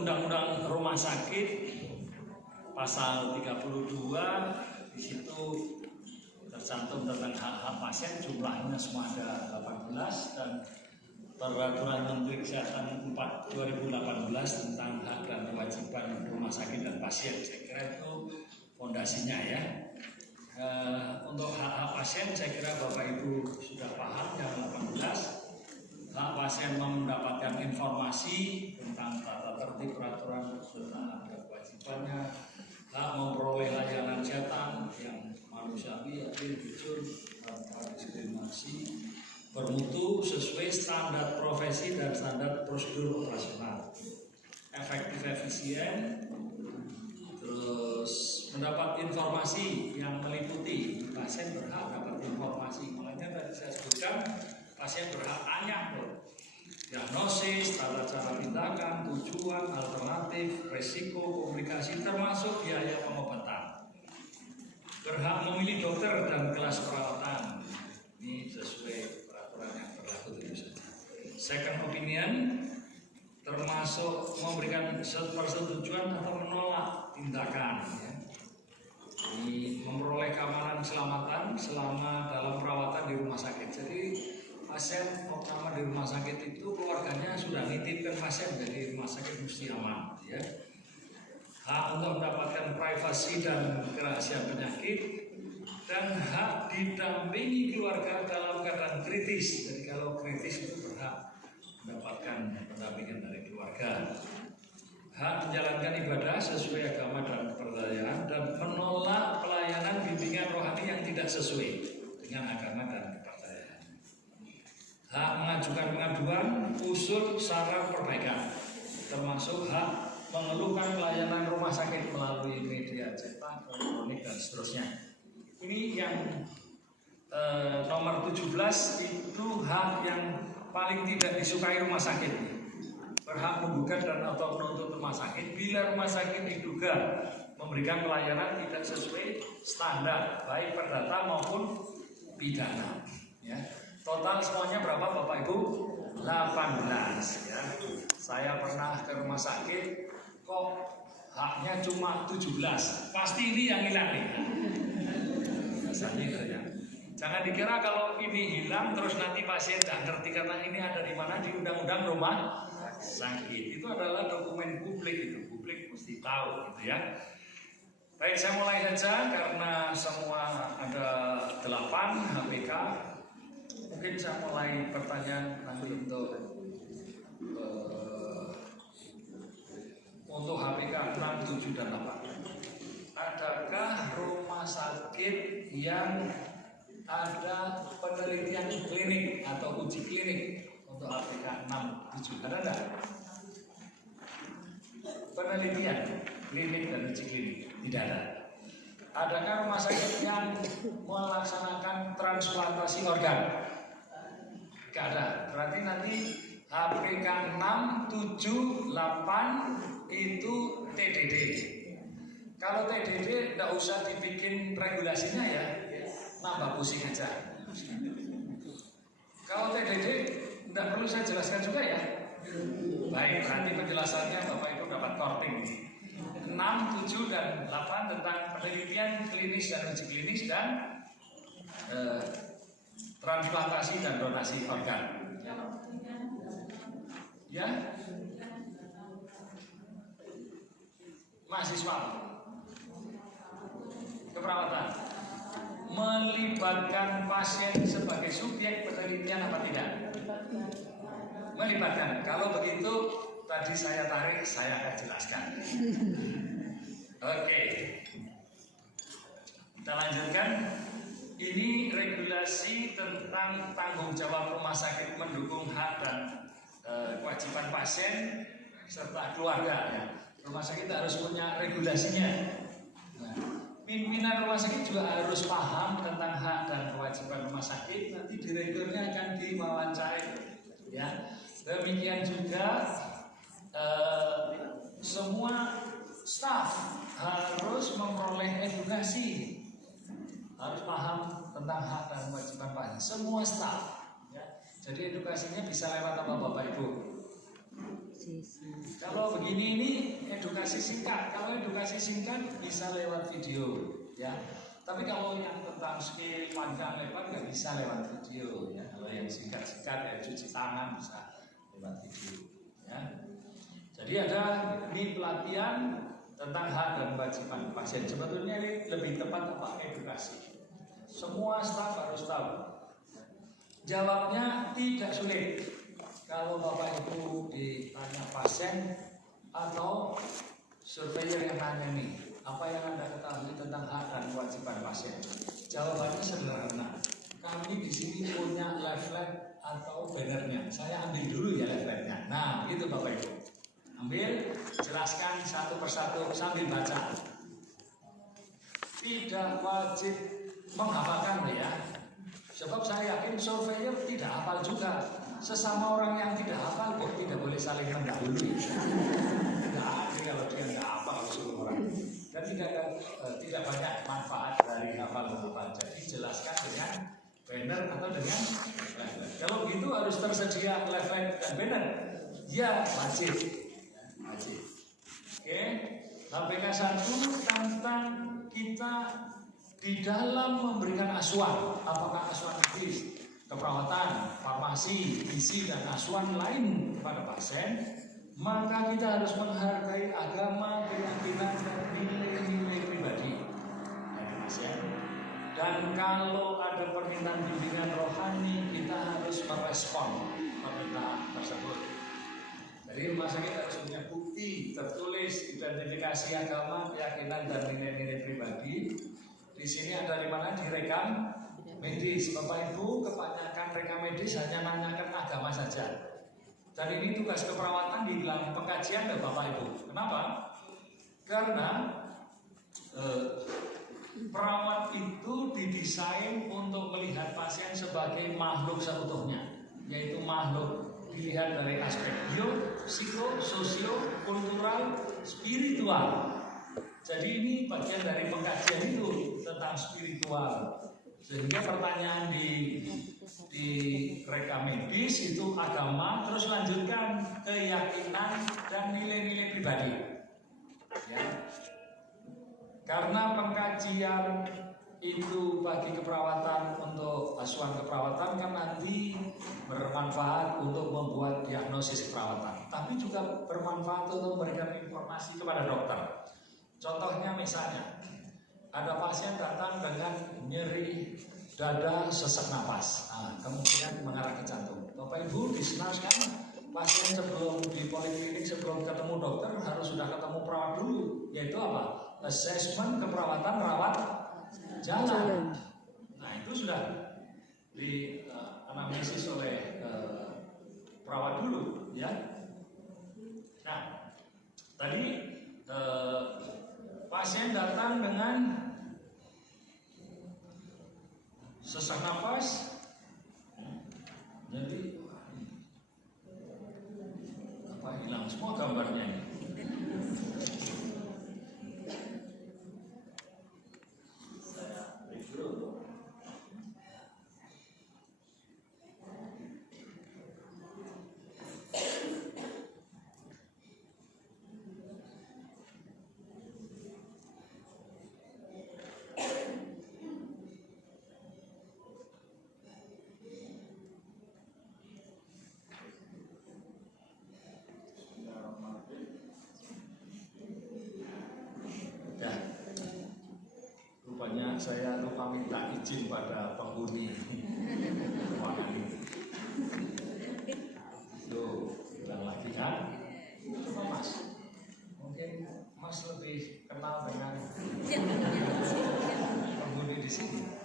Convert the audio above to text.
Undang-Undang Rumah Sakit pasal 32 di situ tercantum tentang hak-hak pasien, jumlahnya semua ada 18, dan Peraturan Menteri Kesehatan 4/2018 tentang hak dan kewajiban rumah sakit dan pasien. Saya kira itu fondasinya ya. Untuk hak-hak pasien saya kira Bapak Ibu sudah paham yang 18. Hak pasien mendapatkan informasi tentang tata tertib, peraturan serta ada kewajibannya. Hak memperoleh layanan kesehatan yang manusiawi, adil, jujur, tanpa diskriminasi, bermutu sesuai standar profesi dan standar prosedur operasional, efektif, efisien, terus mendapat informasi yang meliputi. Pasien berhak dapat informasi, makanya tadi saya sebutkan pasien berhak tanya loh, diagnosis, tata cara tindakan, tujuan, alternatif, resiko, komunikasi, termasuk biaya pengobatan. Berhak memilih dokter dan kelas perawatan, ini sesuai peraturan yang berlaku tentu saja. Second opinion, termasuk memberikan persetujuan atau menolak tindakan ya. Ini memperoleh keamanan keselamatan selama dalam perawatan di rumah sakit. Jadi pasien pertama di rumah sakit itu keluarganya sudah nitipkan pasien dari rumah sakit mesti aman ya. Hak untuk mendapatkan privasi dan kerahasiaan penyakit, dan hak didampingi keluarga dalam keadaan kritis. Jadi kalau kritis itu berhak mendapatkan pendampingan dari keluarga. Hak menjalankan ibadah sesuai agama dan kepercayaan, dan menolak pelayanan bimbingan rohani yang tidak sesuai dengan agama dan kepercayaan. Hak mengajukan pengaduan, usul, saran perbaikan, termasuk hak mengeluhkan pelayanan rumah sakit melalui media cetak, elektronik, dan seterusnya. Ini yang nomor 17 itu hak yang paling tidak disukai rumah sakit. Berhak menggugat dan atau menuntut rumah sakit bila rumah sakit diduga memberikan pelayanan tidak sesuai standar baik perdata maupun pidana ya. Total semuanya berapa Bapak Ibu? 18 ya. Saya pernah ke rumah sakit, kok haknya cuma 17. Pasti ini yang hilang nih. Rasanya itu ya. Jangan dikira kalau ini hilang terus nanti pasien tidak ngerti karena ini ada di mana di Undang-Undang Rumah Sakit. Itu adalah dokumen publik, itu publik mesti tahu gitu ya. Baik, saya mulai saja karena semua ada 8 HPK. Mungkin saya mulai pertanyaan nanti untuk HPK 6, 7, dan 8. Adakah rumah sakit yang ada penelitian klinik atau uji klinik untuk HPK 6, 7? Ada enggak? Penelitian klinik dan uji klinik? Tidak ada. Adakah rumah sakit yang melaksanakan transplantasi organ? Tidak ada. Berarti nanti HPK 6, 7, 8 itu TDD. Kalau TDD tidak usah dibikin regulasinya ya, nambah pusing aja. Kalau TDD tidak perlu saya jelaskan juga ya. Baik, berarti penjelasannya Bapak Ibu dapat korting. 6, 7, dan 8 tentang penelitian klinis dan uji klinis dan transplantasi dan donasi organ. Ya, mahasiswa keperawatan melibatkan pasien sebagai subjek penelitian apa tidak? Melibatkan. Kalau begitu tadi saya tarik, saya akan jelaskan. Oke, kita lanjutkan. Ini regulasi tentang tanggung jawab rumah sakit mendukung hak dan kewajiban pasien serta keluarga ya. Rumah sakit harus punya regulasinya. Nah, pimpinan rumah sakit juga harus paham tentang hak dan kewajiban rumah sakit. Nanti direkturnya akan diwawancarai ya. Demikian juga semua staf harus memperoleh edukasi, harus paham tentang hak dan kewajiban pasien. Semua staf ya. Jadi edukasinya bisa lewat apa Bapak Ibu? Kalau begini ini edukasi singkat. Kalau edukasi singkat bisa lewat video, ya. Tapi kalau yang tentang skill panjang lebar nggak bisa lewat video, ya. Kalau yang singkat-singkat ya cuci tangan bisa lewat video, ya. Jadi ada ini pelatihan tentang hak dan kewajiban pasien. Sebetulnya ini lebih tepat apa edukasi. Semua staf harus tahu. Jawabnya tidak sulit. Kalau Bapak Ibu ditanya pasien atau surveyor yang nanya nih, apa yang Anda ketahui tentang hak dan kewajiban pasien? Jawabannya sederhana. Kami di sini punya leaflet atau bannernya. Saya ambil dulu ya leafletnya. Nah, gitu Bapak Ibu. Ambil, jelaskan satu persatu sambil baca. Tidak wajib menghafalkan ya. Sebab saya yakin surveyor tidak hafal juga. Sesama orang yang tidak hafal kok tidak boleh saling mendahului. Tidak adil kalau dia tidak hafal seluruh orang. Dan tidak banyak manfaat dari hafal menghafal. Jadi jelaskan dengan banner atau dengan leaflet. Kalau gitu harus tersedia leaflet dan banner. Ya wajib. Wajib. Oke. LPK 1 tentang kita di dalam memberikan asuhan, apakah asuhan medis, keperawatan, farmasi, gizi dan asuhan lain kepada pasien, maka kita harus menghargai agama, keyakinan dan nilai-nilai pribadi dari pasien. Dan kalau ada permintaan bimbingan rohani, kita harus merespon permintaan tersebut. Jadi rumah sakit harus punya bukti tertulis identifikasi agama, keyakinan dan nilai-nilai pribadi. Di sini ada di mana direkam medis. Bapak Ibu kebanyakan rekam medis hanya nanyakan agama saja. Dan ini tugas keperawatan di dalam pengkajian ya Bapak Ibu. Kenapa? Karena perawat itu didesain untuk melihat pasien sebagai makhluk seutuhnya, yaitu makhluk dilihat dari aspek bio, psiko, sosio, kultural, spiritual. Jadi ini bagian dari pengkajian itu tentang spiritual. Sehingga pertanyaan di rekam medis itu agama, terus lanjutkan keyakinan dan nilai-nilai pribadi. Ya. Karena pengkajian itu bagi keperawatan untuk asuhan keperawatan kan nanti bermanfaat untuk membuat diagnosis keperawatan, tapi juga bermanfaat untuk memberikan informasi kepada dokter. Contohnya misalnya ada pasien datang dengan nyeri dada, sesak napas, kemudian mengarah ke jantung. Bapak Ibu disenarkan pasien sebelum di poliklinik sebelum ketemu dokter harus sudah ketemu perawat dulu, yaitu apa? Assessment keperawatan rawat jalan. Nah itu sudah di analisis oleh perawat dulu, ya. Nah tadi pasien datang dengan sesak napas, jadi apa hilang semua gambarnya ini. Saya lupa minta izin pada penghuni ruangan ini. Tuh, bilang lagi kan? Coba Mas, mungkin Mas lebih kenal dengan penghuni di sini.